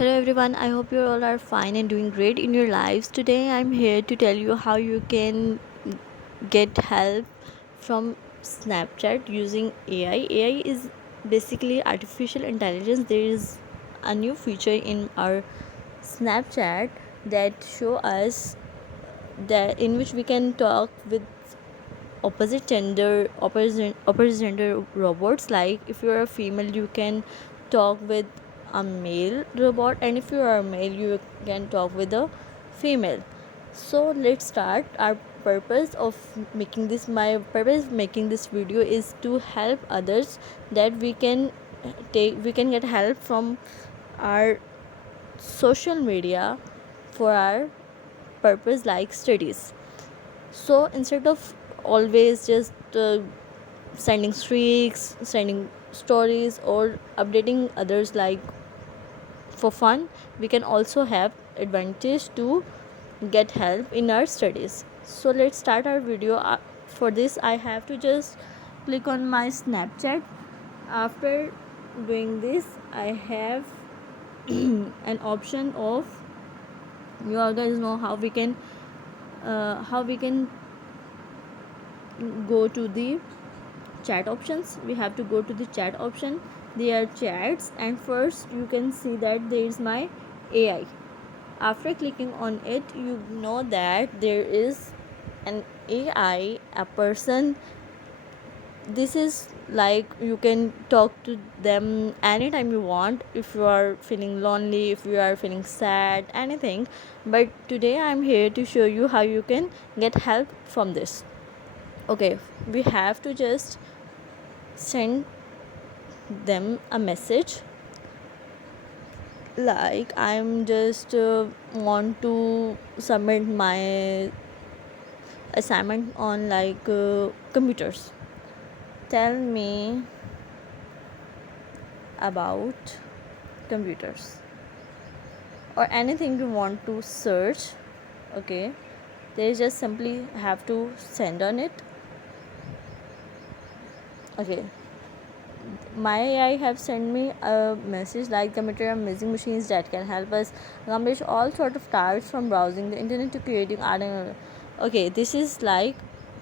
Hello everyone, I hope you all are fine and doing great in your lives. Today I'm here to tell you how you can get help from Snapchat using AI. AI is basically artificial intelligence. There is a new feature in our Snapchat that show us that in which we can talk with opposite gender robots. Like if you're a female, you can talk with a male robot, and if you are a male, you can talk with a female. So let's start. Our purpose of making this my purpose of making this video is to help others, that we can get help from our social media for our purpose like studies. So instead of always just sending streaks, sending stories, or updating others like for fun, we can also have advantage to get help in our studies. So let's start our video. For this I have to just click on my Snapchat. After doing this, I have an option of, you all guys know how we can go to the chat options. We have to go to the chat option. There are chats, and first you can see that there is my AI. After clicking on it, you know that there is an AI, a person. This is like you can talk to them anytime you want, if you are feeling lonely, if you are feeling sad, anything. But today I'm here to show you how you can get help from this. Okay, we have to just send them a message. Like I'm just want to submit my assignment on like computers. Tell me about computers, or anything you want to search. Okay, they just simply have to send on it. Okay, my AI have sent me a message like computer are amazing machines that can help us accomplish all sort of tasks, from browsing the internet to creating art. Okay, this is like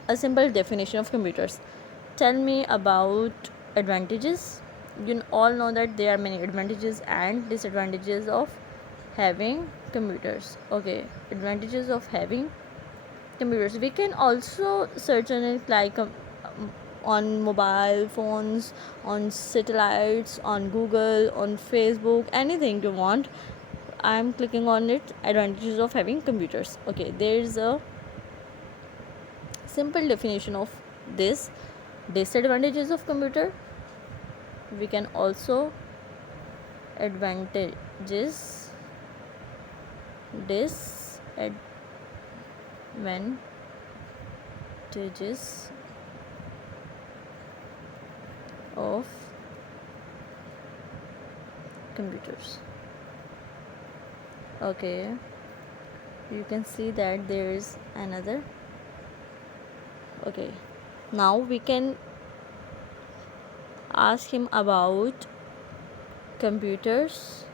a simple definition of computers. Tell me about advantages. You all know that there are many advantages and disadvantages of having computers. Okay, advantages of having computers, we can also search on it like on mobile phones, on satellites, on Google, on Facebook, anything you want. I'm clicking on it. Advantages of having computers. Okay, there's a simple definition of this. Disadvantages of computer, we can also advantages, disadvantages of computers. Okay, you can see that there is another. Okay, now we can ask him about computers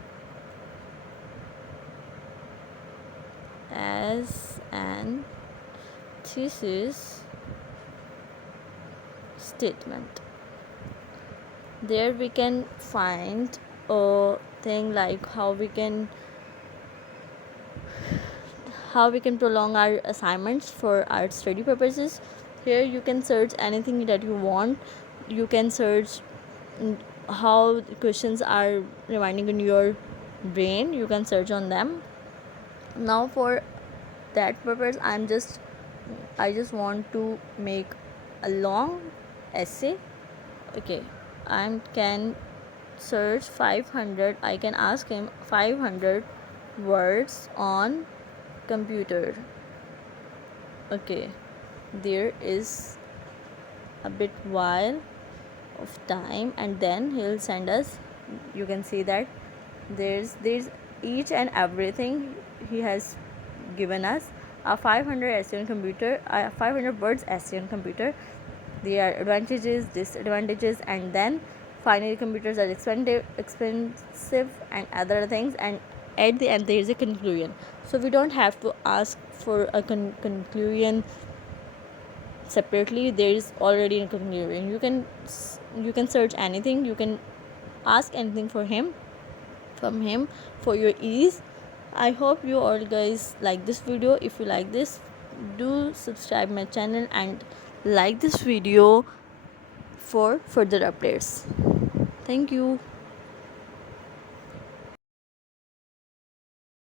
as an thesis statement. There we can find a thing like how we can prolong our assignments for our study purposes. Here you can search anything that you want. You can search how questions are reminding in your brain. You can search on them. Now for that purpose, I just want to make a long essay. Okay, I can search 500. I can ask him 500 words on computer. Okay, there is a bit while of time, and then he'll send us. You can see that there's each and everything he has given us. A 500 essay on computer, 500 words essay on computer. There are advantages, disadvantages, and then finally computers are expensive and other things, and at the end there is a conclusion, so we don't have to ask for a conclusion separately. There is already a conclusion. You can search anything, you can ask anything for him from him for your ease. I hope you all guys like this video. If you like this, do subscribe my channel and like this video for further updates. Thank you.